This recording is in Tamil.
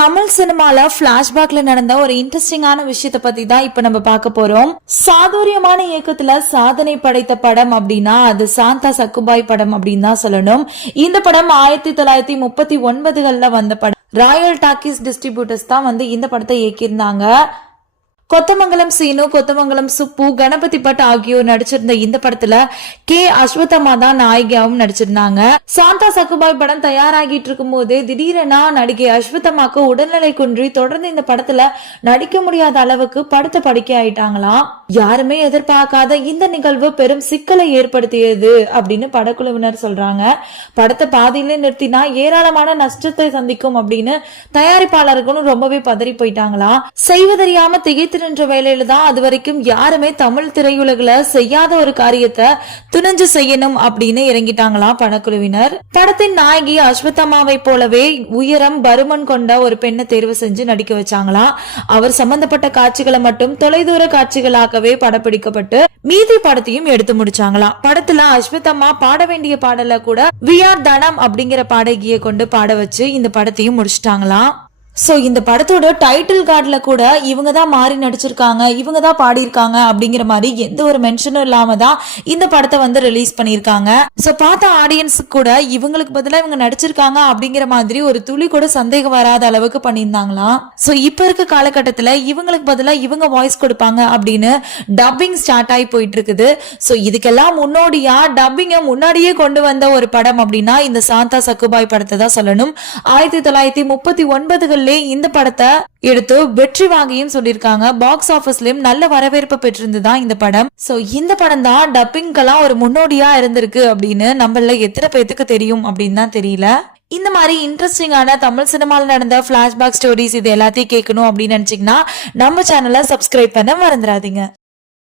தமிழ் சினிமால பிளாஷ்பேக்ல நடந்த ஒரு இன்ட்ரெஸ்டிங்கான விஷயத்த பத்தி தான் இப்ப நம்ம பார்க்க போறோம். சாதுரியமான இயக்கத்துல சாதனை படைத்த படம் அப்படின்னா அது சாந்தா சக்குபாய் படம் அப்படின்னு தான் சொல்லணும். இந்த படம் ஆயிரத்தி தொள்ளாயிரத்தி முப்பத்தி ஒன்பதுகள்ல வந்த படம். ராயல் டாக்கீஸ் டிஸ்ட்ரிபியூட்டர்ஸ் தான் வந்து இந்த படத்தை இயக்கியிருந்தாங்க. கொத்தமங்கலம் சீனு கொத்தமங்கலம் சுப்பு கணபதி பட் ஆகியோர் நடிச்சிருந்த இந்த படத்துல கே. அஸ்வத்தம்மா தான் நாயகியாவும் நடிச்சிருந்தாங்க. சாந்தா சக்குபாய் படம் தயாராகிட்டு இருக்கும் போது திடீரென நடிகை அஸ்வத்தம்மாக்கு உடல்நிலை குன்றி தொடர்ந்து இந்த படத்துல நடிக்க முடியாத அளவுக்கு படுத்த படுக்கை ஆயிட்டாங்களாம். யாருமே எதிர்பார்க்காத இந்த நிகழ்வு பெரும் சிக்கலை ஏற்படுத்தியது அப்படின்னு படக்குழுவினர் சொல்றாங்க. படத்தை பாதியிலே நிறுத்தினா ஏராளமான நஷ்டத்தை சந்திக்கும் அப்படின்னு தயாரிப்பாளர்களும் ரொம்பவே பதறி போயிட்டாங்களாம். செய்வதறியாம திகைத்து என்ற வேலையில தான் அது வரைக்கும் யாருமே தமிழ் திரையுலகில செய்யாத ஒரு காரியத்தை துணிஞ்சு செய்யணும் அப்படின்னு இறங்கிட்டாங்களாம் படக்குழுவினர். படத்தின் நாயகி அஸ்வத்தம்மாவை போலவே உயரம் பருமன் கொண்ட ஒரு பெண்ணை தேர்வு செஞ்சு நடிக்க வச்சாங்களாம் அவர் சம்பந்தப்பட்ட காட்சிகளை மட்டும் தொலைதூர காட்சிகளாகவே படப்பிடிக்கப்பட்டு மீதி படத்தையும் எடுத்து முடிச்சாங்களாம் படத்துல அஸ்வத்தம்மா பாட வேண்டிய பாடல கூட வி ஆர் தனம் அப்படிங்கிற பாடகியை கொண்டு பாட வச்சு இந்த படத்தையும் முடிச்சிட்டாங்களாம் ஸோ இந்த படத்தோட டைட்டில் கார்டுல கூட இவங்க தான் மாறி நடிச்சிருக்காங்க இவங்க தான் பாடியிருக்காங்க அப்படிங்கிற மாதிரி எந்த ஒரு மென்ஷனும் இல்லாம தான் இந்த படத்தை வந்து ரிலீஸ் பண்ணியிருக்காங்க. ஸோ பார்த்த ஆடியன்ஸுக்கு கூட இவங்களுக்கு பதிலா இவங்க நடிச்சிருக்காங்க அப்படிங்கிற மாதிரி ஒரு துளி கூட சந்தேகம் வராத அளவுக்கு பண்ணியிருந்தாங்களாம். ஸோ இப்போ இருக்க காலகட்டத்துல இவங்களுக்கு பதிலா இவங்க வாய்ஸ் கொடுப்பாங்க அப்படின்னு டப்பிங் ஸ்டார்ட் ஆகி போயிட்டு இருக்குது ஸோ இதுக்கெல்லாம் முன்னோடியா டப்பிங்க முன்னாடியே கொண்டு வந்த ஒரு படம் அப்படின்னா இந்த சாந்தா சக்குபாய் படத்தை தான் சொல்லணும். ஆயிரத்தி தொள்ளாயிரத்தி முப்பத்தி ஒன்பதுகள்ல இந்த படத்தை எடுத்து வெற்றி வாங்கியும் சொல்லியிருக்காங்க. பாக்ஸ் ஆபீஸ்லயும் நல்ல வரவேற்பு பெற்றிருந்துதான் இந்த படம். சோ இந்த படம் தான் டப்பிங்கெல்லாம் ஒரு முன்னோடியா இருந்திருக்கு அப்படின்னு நம்மள எத்தனை பேத்துக்கு தெரியும் அப்படின்னு தான் தெரியல. இந்த மாதிரி இன்ட்ரெஸ்டிங்கான தமிழ் சினிமாவில் நடந்த பிளாஷ்பேக் ஸ்டோரிஸ் இது எல்லாத்தையும் கேட்கணும் அப்படின்னு நினைச்சீங்கன்னா நம்ம சேனலை சப்ஸ்கிரைப் பண்ண மறந்துடாதீங்க.